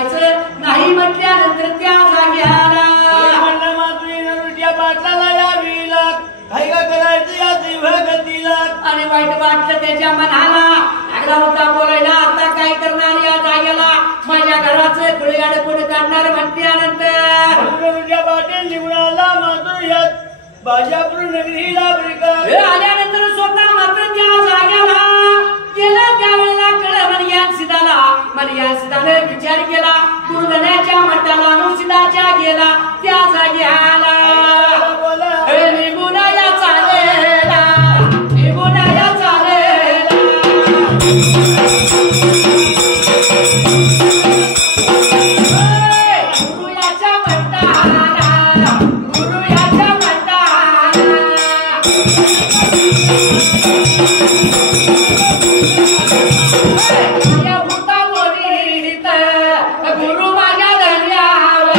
जायचं नाही म्हटल्यानंतर त्या जाग्याला बाटला यावीला काही का करायचं या देवगतीला आणि वाईट वाटलं त्याच्या मनाला लागला होता बोलायला आता काय करणार या जाग्याला माझ्या घराचं खुळे अडकून काढणार म्हटल्यानंतर बाटेल निवडाला माधुर्यात बाजापूर नगरीला आल्यानंतर स्वतः मात्र त्या जाग्याला गेला त्यावेळेला कळलं मर्याद सीताने विचार केला दुर्धनाच्या मठाला नुसिदाच्या गेला त्या जाग्याला निगुणाया चालेला निगुणाया चालेला गुरुयाच्या मठाला गुरुयाच्या मठाला गुरु माझ्या धन्यावर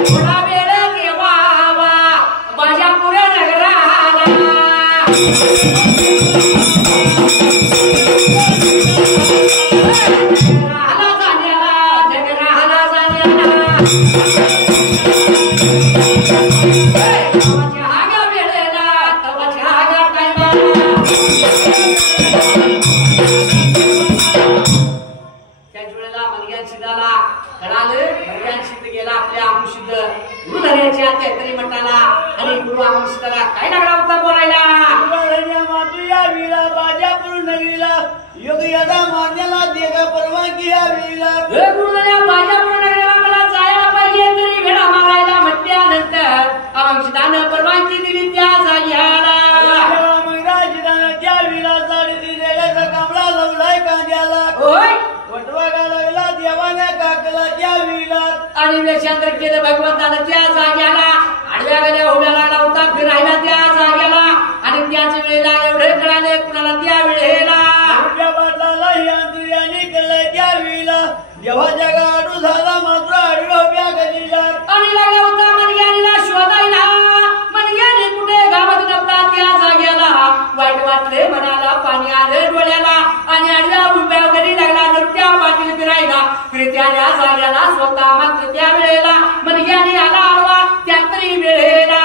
थोडा वेळ देवावा माझ्या पुऱ्या नगराला जगराला जाण्याला आणि गुरु आमुषिताला काय लागला होता बोलायला मातुया वीरा बाजापूर नगरीला योग यदा मान्याला देगा परवानगी यावीला गुरुदाया बाजापूर नगरीला मला जायला पाहिजे तरी वेळा मागायला म्हटल्यानंतर आमुषितानं परवानगी दिली त्या जाग्याला त्या वीरा साडी दिलेला कांबळा लावलाय कांद्याला होय वटवा घालायला देवाने काकला त्या वीला आणि वेशांतर केलं भगवंतानं त्या जाग्याला आडव्या गल्या उभ्या लागला होता फिरायला त्या जाग्याला आणि त्याच वेळेला एवढे कळाले कुणाला त्या वेळेला त्या वेळेला जेव्हा जगा आडू झाला मात्र आडव्या उभ्या गलीला आणि लागला होता मनग्यानीला शोधायला मनग्याने कुठे गावात नव्हता त्या जाग्याला वाईट वाटले मनाला पाणी आले डोळ्याला आणि आडव्या उभ्या गली लागला नृत्या पाटील फिरायला फिरत्या जाग्याला स्वतः मात्र त्या वेळेला मनग्याने आला आडवा त्यातरी वेळेला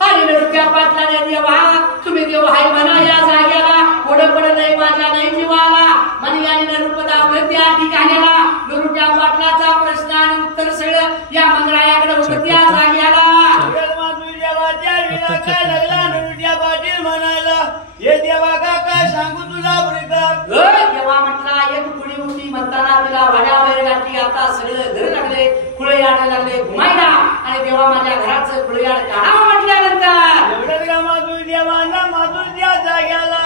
आणि नृत्या पाटलाने देवा तुम्ही देव हाय म्हणा या जाग्याला पुढे पुढे नाही माझ्या नाही जीवाला मनग्याने रूप दाखवलं त्या ठिकाण्याला नृत्या पाटलाचा प्रश्न आणि उत्तर सगळं या मंगळायाकडे होतं त्या जाग्याला पाटील म्हणायला हे देवा का काय सांगू तुला देवा म्हटला एक पुढी होती म्हणताना तिला वाड्या बाहेर घातली आता सगळं घर लागले खुळे याड लागले घुमायला आणि देवा माझ्या घराचं खुळे याड काढावं म्हटल्यानंतर एवढंच का माधुर देवांना माधुर त्या जाग्याला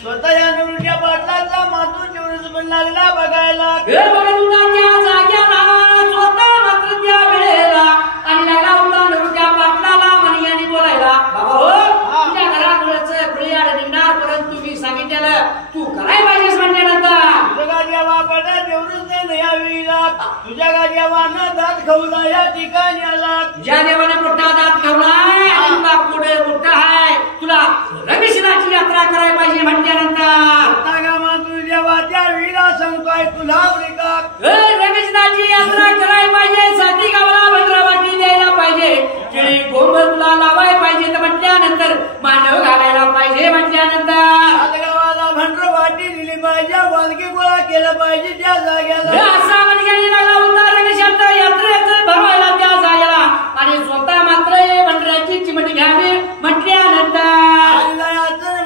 स्वतः या नृत्या पाटलाचा माधुर जेवढच पण लागला बघायला त्या जाग्याला स्वतः मात्र त्या वेळेला आणि लागला होता नृत्या पाटलाला मनग्याने बोलायला बाबा हो तुझ्या घराकडचं खुळे याड निघणार परंतु मी सांगितलेलं तू कराय पाहिजेस म्हटल्यानंतर तुझ्या देवा पडा तेवढंच नाही यावीला तुझ्या देवानं दात खवला या ठिकाणी आला ज्या देवाने मोठा दात ठेवलाय आणि तुला पुढे मोठा आहे तुला रमेशनाची यात्रा करायला पाहिजे म्हटल्यानंतर माधुर देवा त्या वीरा सांगतोय तुला रमेशनाची यात्रा करायला पाहिजे साठी गावाला भंडरावाटी द्यायला पाहिजे केळी कोंब तुला लावायला पाहिजे तर म्हटल्यानंतर मांडव घालायला पाहिजे म्हटल्यानंतर गावाला भंडरावाटी दिली पाहिजे वालगी गोळा केलं पाहिजे त्या जाग्याला असा मनग्याने लागला होता रमेशांच्या यात्रेचं भरवायला त्या जाग्याला आणि स्वतः मात्र भंडराची चिमटी घ्यावी म्हटल्यानंतर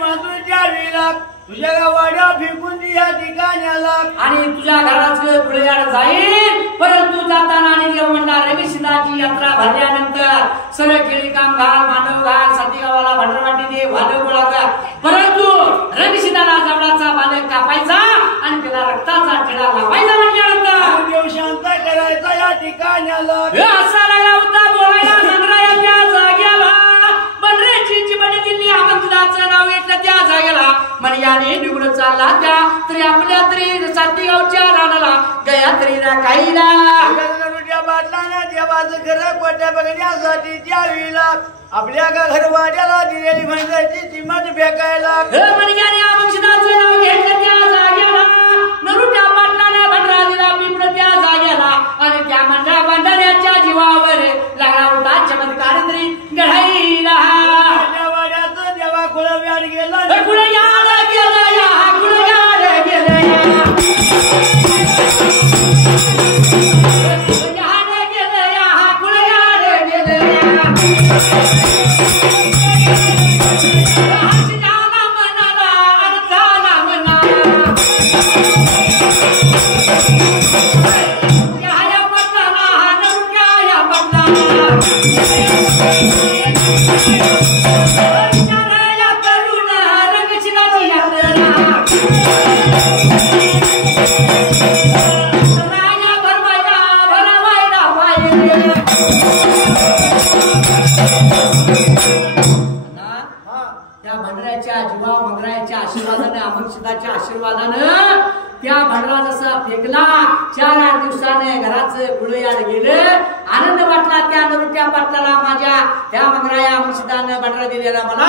माधुरच्या वीरा तुझ्या गावाड्या फेकून या ठिकाणी आला आणि तुझ्या घराचं पुढे जाईल परंतु जाताना आणि देव म्हणणार रमेशनाची यात्रा भरल्यानंतर सर्व केळी काम घाल मांडव घाल साती गावाला भंडरवाटी दे वाढव गोळा कर परंतु रमेशनाला जवळाचा बालक कापायचा आणि त्याला रक्ताचा टिळा लावायचा म्हटल्यानंतर देव शांत करायचा या ठिकाणी आला असा लागला होता बोलायला संग्रायाच्या जाग्याला बनरेची चिमटी दिली आमंत्रणाचं नाव घेतलं त्या जाग्याला मनग्याने निघून चालला त्या तरी आपल्या तरी साती गावच्या रानाला गया तरी काहीला बाटला देवाचं घर कोट्या बघण्यासाठी त्या वेळेला आपल्या घरवाड्याला दिलेली म्हणजायची चिमट फेकायला मणग्याने अमोक्षदाचं नाव घेतलं त्या जाग्याला नरुट्या पाटलाने भंडारा दिला पिंपळ त्या जाग्याला आणि त्या भंडाऱ्याच्या जीवावर लागला होता चमत्कार तरी घडाईला वाड्याचं देवा कुळव्याड गेला कुळयाड गेला या कुळयाड गेला या आशीर्वादानं त्या भंडारा जसा फेकला 4-8 दिवसाने घराचं कुळयाड गेलं आनंद वाटला त्या नरुट्या पाटलाला माझ्या त्या मंगराया मुर्शिदानं भंडारा दिलेला मला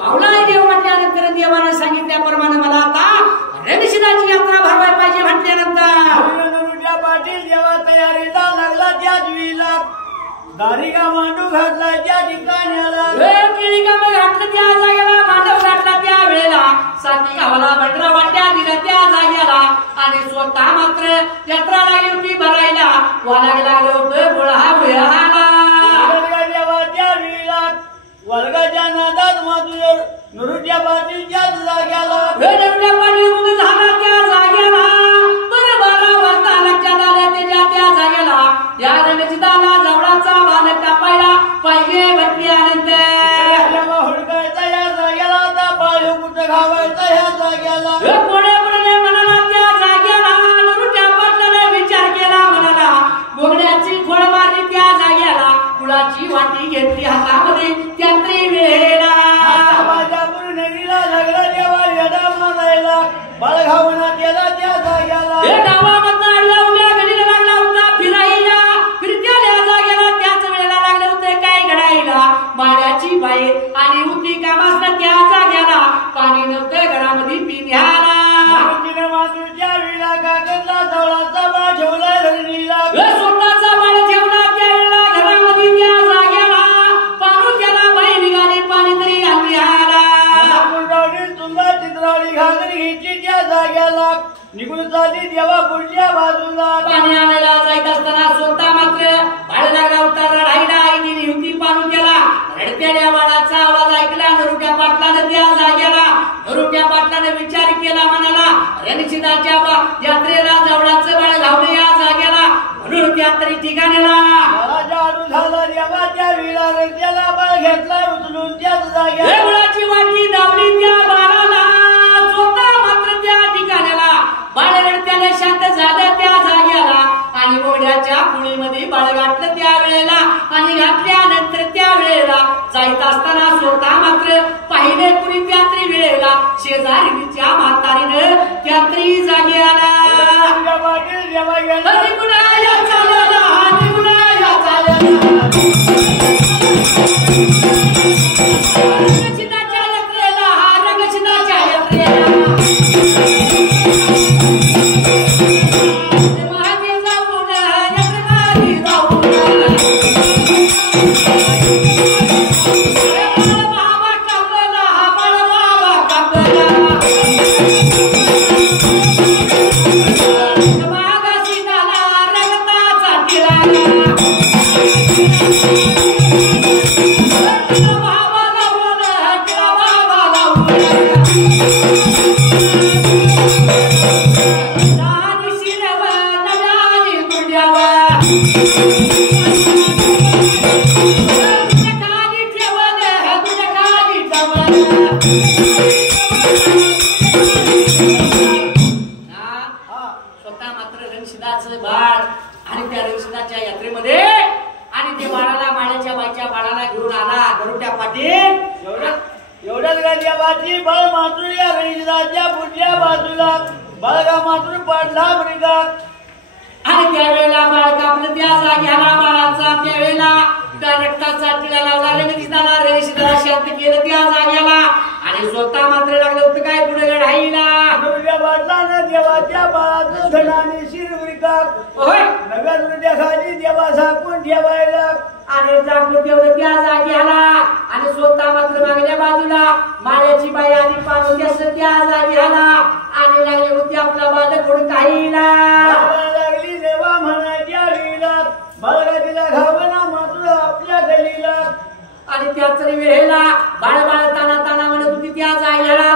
पावला देव म्हटल्यानंतर देवानं सांगितल्याप्रमाणे मला आता रणशिदाची यात्रा भरवायला पाहिजे म्हटल्यानंतर नरुट्या पाटील जेव्हा तयारीला लागला त्या जुईला दारिका मांडू घातला त्या ठिकाण्याला केळी का घातलं त्या जागेला मांडव घातला त्या वेळेला साती गावाला भंडारा वाट्या दिल्या त्या जागेला आणि स्वतः मात्र यात्रा लागली होती भरायला वालायला लागलं होतं गोळा भुयाला देवा त्या वेळेला वर्गाच्या नादात माधुर नरुट्या पाटीलच्या जाग्याला नरुट्या पाटील झाला त्या जागेला बरं 12 वाजता लक्षात आलं त्या जागेला या रणजिताला जवळाचा बाल कापायला पाहिजे म्हटल्यानंतर हुडकायचा या जाग्याला आता बाळ कुठं घावायचा ह्या जाग्याला कोणे कोणे म्हणाला त्या जाग्याला नरुट्या पाटलाने विचार केला म्हणाला बोगड्याची खोड मारली त्या जाग्याला कुळाची वाटी घेतली हातामध्ये त्यात्री वेळेला माझ्या नदीला लागला देवा येडा मारायला बाळ घावना केला त्या जाग्याला गावामधनं आडला उभ्या घडीला लागला होता फिरायला फिरत्याला जाग्याला त्याच वेळेला लागलं होतं काय घडायला माड्याची बाई आणि होती कामासनं त्या जाग्याला पाणी नव्हतं घरामध्ये पिण्याला मातृच्या विळा कागदला जवळाचा बा ठेवला धरणीला स्वतःचा बाळ ठेवला त्यावेळेला घरामध्ये त्या जाग्याला पाणू त्याला बाई निघाली पाणी तरी आणली आला तुंबा चित्रावली घागरी घ्यायची त्या जाग्याला निघून चालली देवा पुढच्या बाजूला पाणी आणायला जायत असताना स्वतः मात्र बाळ लागला होता रडायला आई गेली होती पाणू त्याला रडत्याच्या बाळाचा आवाज ऐकला नरुट्या पाटलानं त्या जाग्याला नरुट्या पाटलाने विचार केला म्हणाला रणशिदाच्या यात्रेला जवळाचं बाळ घावलं या जाग्याला म्हणून त्या तरी ठिकाणीला बाळाच्या आडू झाला देवाच्या विळा रस्त्याला बाळ घेतला उचलून त्याच जाग्याला देवळाची वाटी दावली त्या बाळाला स्वतः मात्र त्या ठिकाणाला बाळ रडत्याला शांत झालं त्या जाग्याला आणि ओढ्याच्या कुळीमध्ये बाळ घातलं त्या वेळेला आणि घातल्यानंतर त्या वेळेला जायत असताना स्वतः मात्र पाहिले कुणी त्यात्री वेळेला शेजारीच्या म्हातारीनं त्यात्री जाग्याला पाटील जेव्हा गेला स्वतः मात्र रणशिदाचं बाळ आणि त्या रणशिदाच्या यात्रेमध्ये आणि ते बाळाला माळ्याच्या बाईच्या बाळाला घेऊन आला गरुट्या पाटील एवढ्याच गाडीची बळ मातृ या रणशिदाच्या पुढच्या बाजूला बाळगा मातृ पाडला ब्रिगात आणि त्यावेळेला बाळ कापलं त्या जाग्याला बाळाचा त्यावेळेला त्या रक्ताचा टिळा लावला रणशिदाला आणि स्वतः मात्र लागलं होतं काय पुढे घडायला दुर्ग्या बाटलानं देवाच्या बाळाचं धनाने शिरविकात होय नव्या दुर्ग्याखाली देवा झाकून ठेवायला आणि झाकून ठेवलं त्या जाग्याला आणि स्वतः मात्र मागल्या बाजूला माळ्याची बाई आधी पाहून त्या जाग्याला आणि लागले होते आपला बालक कोण काहीला लागली देवा म्हणायच्या वीला बाळगा तिला घावना मात्र आपल्या गलीला आणि त्याच वेळेला बाळ बाळ ताना ताना म्हणत होती त्या जाग्याला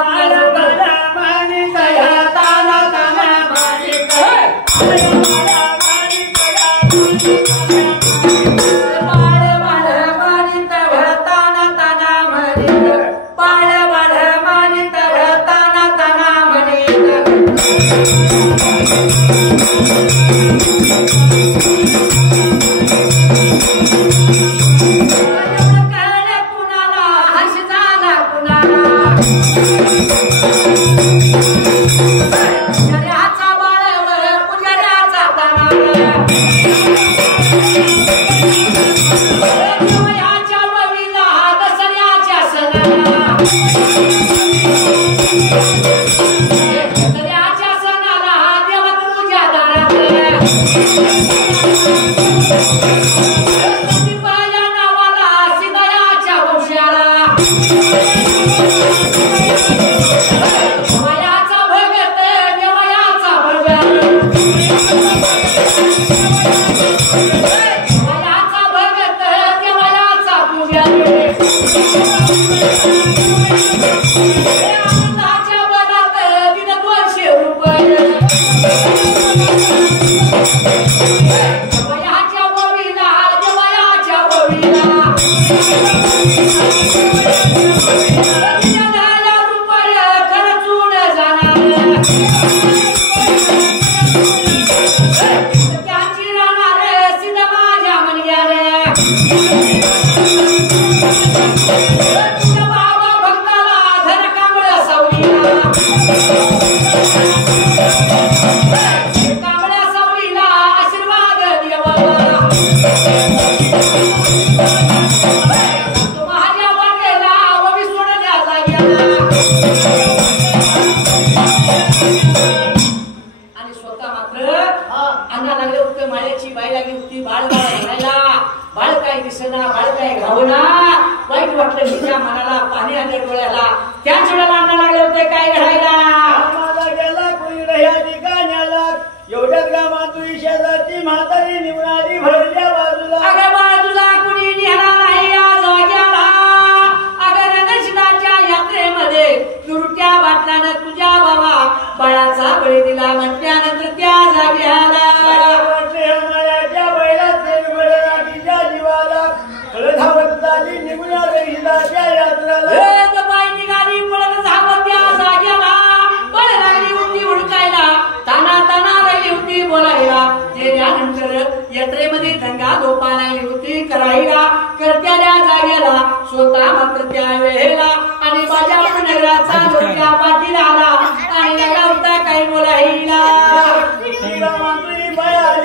यात्रेमध्ये दंगा दोपाला युती करायला करत्याला जागेला स्वतः मात्र त्या वेळेला आणि माझ्या नगराचा डोक्या पाटील आला आणि नगा होता काही बोलायला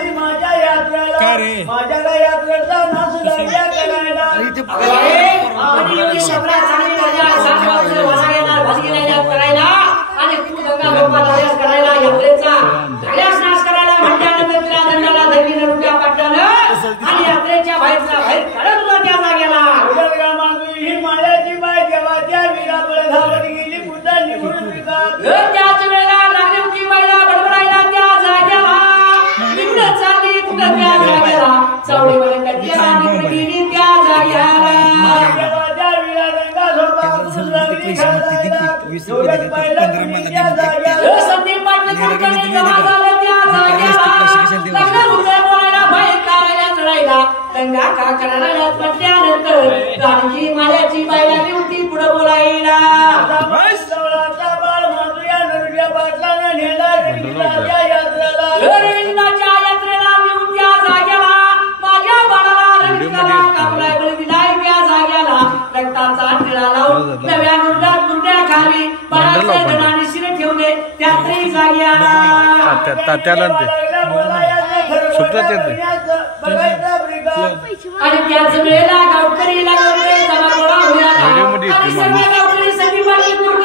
माझ्या यात्रेला माझ्या यात्रेचा नाच लागल्या करायला करायला आणि तू दंगा दोपाला करायला यात्रेचा नाश करायला म्हटल्यानंतर तिला दंडाला धरली नरुक्या पाटलानं आणि यात्रेच्या बाहेरचा बाहेर काढत होता त्या जागेला ही माळ्याची बाई देवाच्या वीरापुढे धावत गेली पुढे निघून त्याच वेळेला लागली होती बाईला बडबडायला त्या जागेला निघून चालली कुठं त्या जागेला चौडी वर कटकेला निघून गेली त्या जागेला देवाच्या वीरा रंगा झोपा कुठून लागली खेळायला एवढ्यात पाहिलं कुणी त्या जागेला संदीप पाटील कुलकर्णी जमा झालं त्या जागेला लागलं होतं बोलायला बाहेर काढायला चढायला दंगा का करायला म्हटल्यानंतर जानकी माळ्याची बाई लागली होती पुढे बोलायला बाळ माधुया नरुड्या पाटलानं नेला रविंद्राच्या यात्रेला रविंद्राच्या यात्रेला नेऊन त्या जागेला माझ्या बाळाला रविंद्राला कापलाय बळी दिलाय त्या जागेला रक्ताचा टिळा लावून नव्या दुर्ड्या खाली बाळाच्या दडाने शिर ठेवले त्यातही जागेला त्याला आणि त्याच वेळेला गावकरी जमा गोळा होऊया आणि सर्व गावकरी संदीप पाटील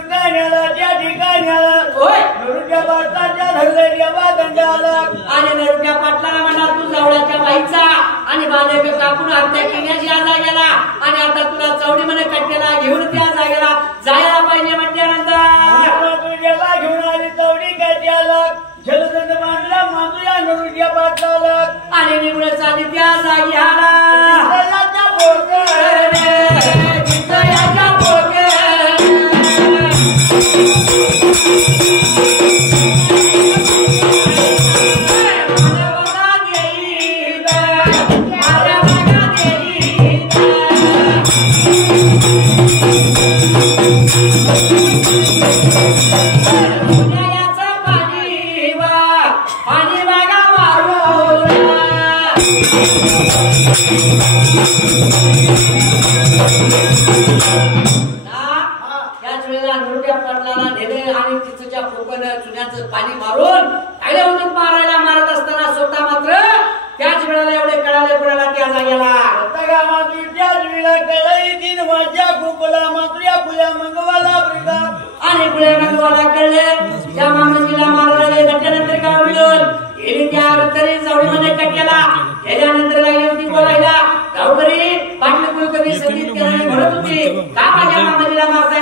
कुरकाण्याला त्या ठिकाण्याला होय नरुट्या पाटलाच्या धरले देवा दंडाला आणि नरुट्या पाटलाला म्हणा तू जावळाच्या बाईचा आणि बालेक कापून हत्या केल्याची या जागेला आणि आता तुला चौडी म्हणे कट्ट्याला घेऊन त्या जागेला जायला पाहिजे म्हटल्यानंतर तुझ्याला घेऊन आली चौडी कट्ट्याला जलदंड मांडला मांडूया नरुट्या पाटलाला आणि निघून चालली त्या जागेला पाणी मारून आले होते मारायला मारत असताना स्वतः मात्र त्याच वेळेला एवढे कळाले कुणाला त्या जागेला त्याच वेळेला कळाई तीन माझ्या खोकला मात्र या खुल्या मंगवाला ब्रिगा आणि खुल्या मंगवाला कळले त्या मामाजीला मारले त्याच्यानंतर काय मिळून गेली त्या तरी जवळमध्ये कट्याला त्याच्यानंतर लागली होती बोलायला गावकरी पाटलं कुलकर्णी संगीत केलं म्हणत होती का माझ्या मामाजीला मारताय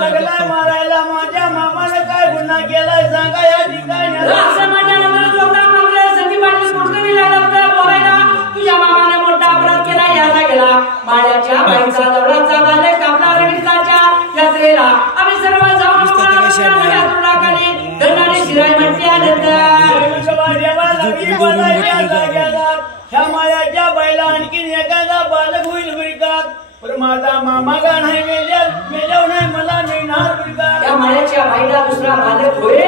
लागलाय मारायला माझ्या मामाने काय गुन्हा केलाय सांगा या ठिकाणी असं माझ्या मामाने स्वतः मारलं संगीत पाटील कुलकर्णी लागला होता बोलायला तुझ्या मामाने मोठा अपराध केला याला गेला माळ्याच्या बाईचा दौडाचा बाले कापला रविताच्या यात्रेला आम्ही सर्व जाऊन दंडाने शिराय माळ्याच्या बाईला आणखीन एखादा बालक होईल ब्रिगात पण माझा मामा का नाही मेल्यावर नाही मला नेणार ब्रिगात त्या माळ्याच्या बाईला दुसरा बालक होईल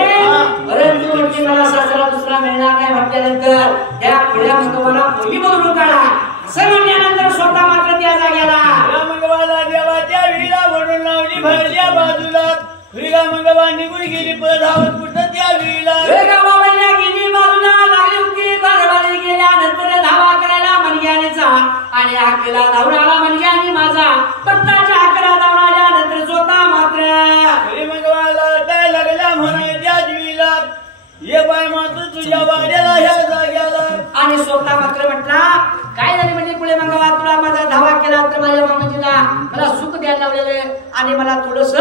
परंतु म्हणजे मला सासरा दुसरा मिळणार नाही म्हटल्यानंतर त्या खुल्या मंगवाला मुली बघून काढा असं म्हटल्यानंतर स्वतः मात्र त्या जागेला मंगवाला देवाच्या विहिरा वडून लावली बाहेरच्या बाजूला विहिरा मंगवा निघून गेली धावत कुठं त्या विहिरा गावाला गेली बाजूला लागली होती घरवाली गेल्यानंतर धावा करायला मनग्यानेचा आणि हाकेला धावून आला मनग्याने माझा पत्ताच्या हाकेला धावून आल्यानंतर स्वतः मात्र मंगवाला काय लागल्या म्हणायच्या विहिरा ये बाय मात्र तुझ्या वाड्याला ह्या जाग्याला आणि स्वतः मात्र म्हटला काय झाले म्हणजे पुढे मंगवा तुला माझा धावा केला तर माझ्या मामाजीला मला सुख द्यायला लावलेले आणि मला थोडस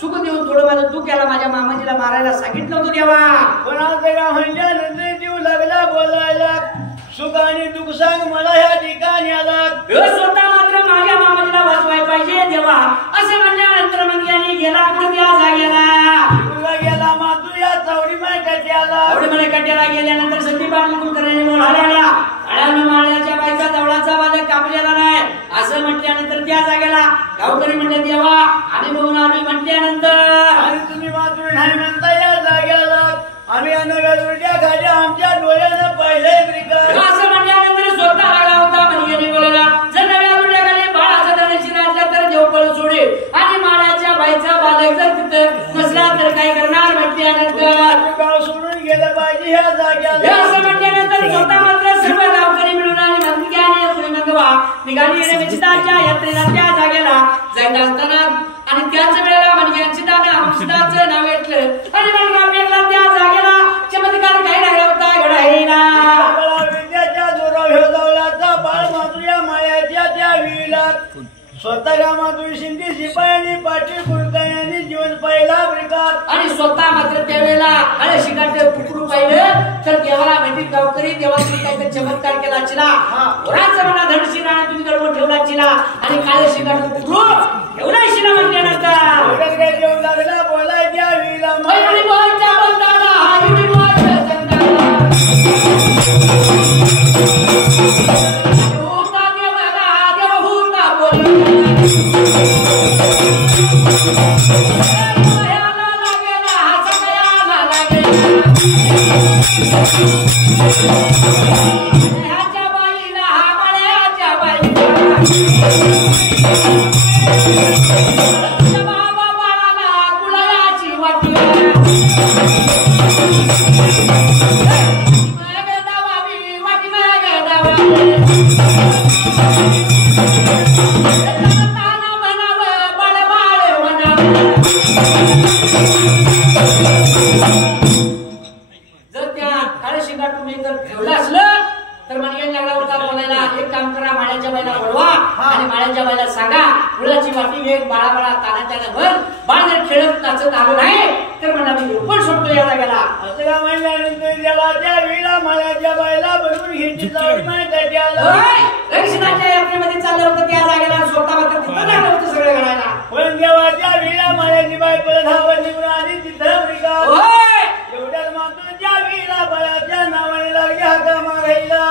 सुख देऊन थोडं माझं दुःख याला माझ्या मामाजीला मारायला सांगितलं होतं देवा कोणाचं का म्हणल्यानंतर जीव लागला बोलायला सुख आणि दुःख सांग मला ह्या ठिकाणी आला स्वतः मात्र माझ्या मामाजीला वाचवाय पाहिजे देवा असे म्हणल्यानंतर मग यांनी गेला कुठे त्या जागेला गेला मातू या चौडी माय कट्याला चौडी माय कट्याला गेल्यानंतर संदीप पाटील कुलकर्णी बोलायला आळ्यानं माळ्याच्या बाईचा दवडाचा बालक कापलेला नाही असं म्हटल्यानंतर त्या जागेला गावकरी म्हणले देवा आम्ही बघून आम्ही म्हटल्यानंतर आणि तुम्ही मात्र नाही म्हणता या जागेला आम्ही अनगरुड्या खाली आमच्या डोळ्यानं पाहिले ब्रिगात असं म्हटल्यानंतर स्वतः आला होता म्हणजे बोलायला जर नव्या डोळ्याखाली बाळ असं त्याने राहिला तर देव पळ सोडेल आणि माळ्याच्या बाईचा बालक जर तिथं नसला तर काय करणार म्हटल्यानंतर गाव सोडून गेलं पाहिजे ह्या जागेला असं म्हटल्यानंतर स्वतः मात्र सर्व गावकरी मिळून आणि मंदिराने पुढे मंगवा निघाली रविचिताच्या यात्रेला त्या जागेला जायला असताना आणि त्याच वेळेला मनग्यांचिताने आमचिताचं नाव घेतलं आणि मनगा पेटला त्या जागेला चमत्कार काही लागला होता घडाईला विद्याच्या जोराव हे जावलाचा बाळ मातृया मायाच्या त्या विहिला स्वतः गामातून शिंदे शिपायांनी पाटील कुलकर्णी जीवन पाहिला ब्रिगात आणि स्वतः मात्र त्यावेळेला काळे शिकाटे पुकरू पाहिलं तर देवाला माहिती गावकरी देवाने काहीतरी चमत्कार केला चिला वराचं म्हणा धडशीला आणि तुम्ही गडबड ठेवला चिला आणि काळे शिकाट पुकरू एवढा शिला म्हटल्यानंतर काय जेवण लागला बोलाय त्या विहिला मैत्री बोलच्या बोलताना हरी बोल जर त्या काळे शिंगाट तुम्ही जर ठेवलं असलं तर मणियाने लागला होता बोलायला, एक काम करा, माळ्याच्या बाईला बोलवा आणि माळ्याच्या बाईला सांगा गुळाची वाटी वेग बाळा बाळा तानाच्या भर बाळ जर खेळत नाचत आलो नाही तर म्हणा मी पण सोडतो या जागेला. असं का म्हणल्यानंतर देवाच्या वेळा माळ्याच्या बाईला बनवून घ्यायची रक्षणाच्या यात्रेमध्ये चाललं होतं त्या जागेला, स्वतः मात्र तिथं झालं होतं सगळं घडायला. पण देवाच्या वेळा माळ्याची बाई परत हवा निघून आली तिथं एवढ्याच मातूच्या वेळा बाळाच्या नावाने लागली हाका मारायला.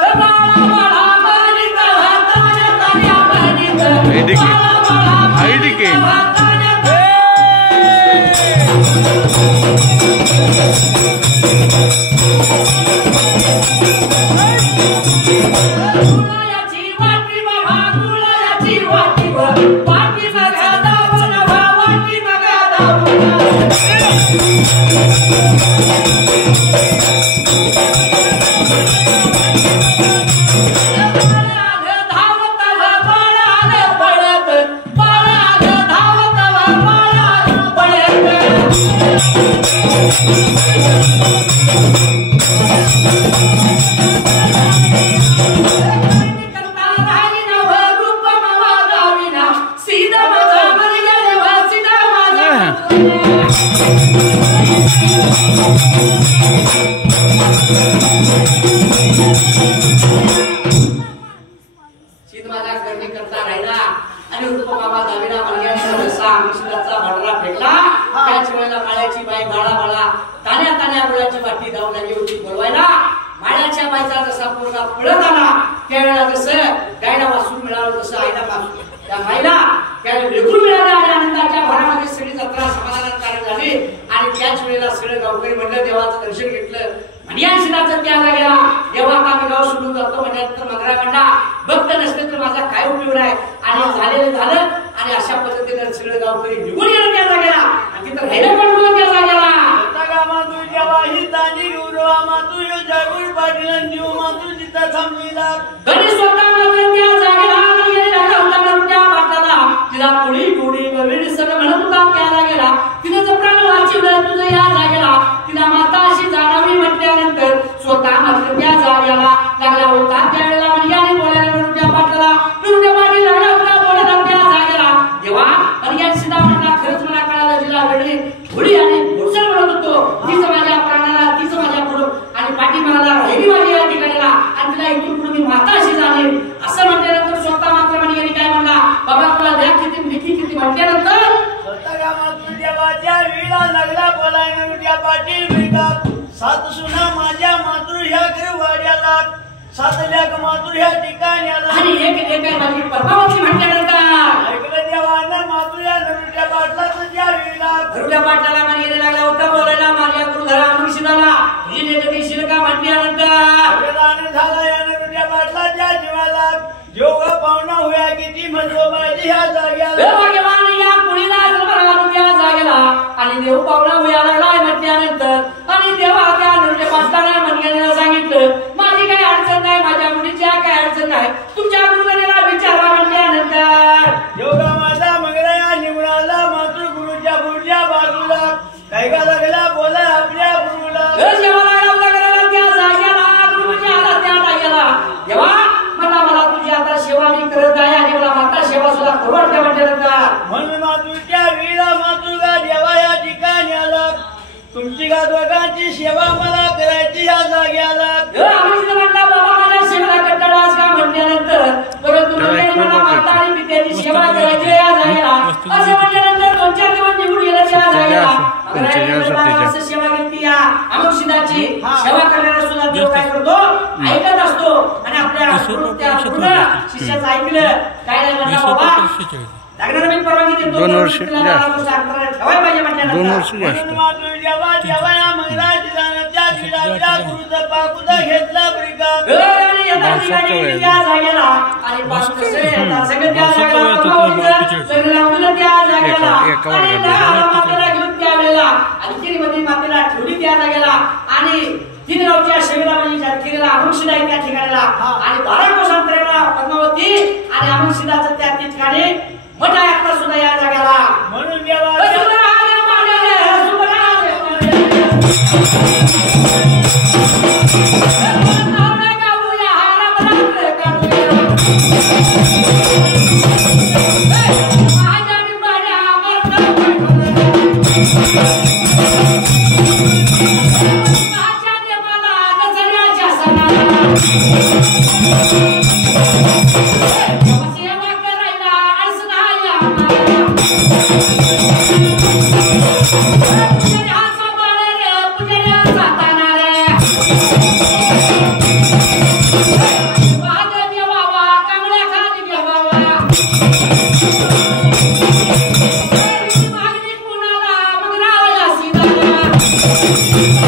म्हणून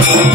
Thank you.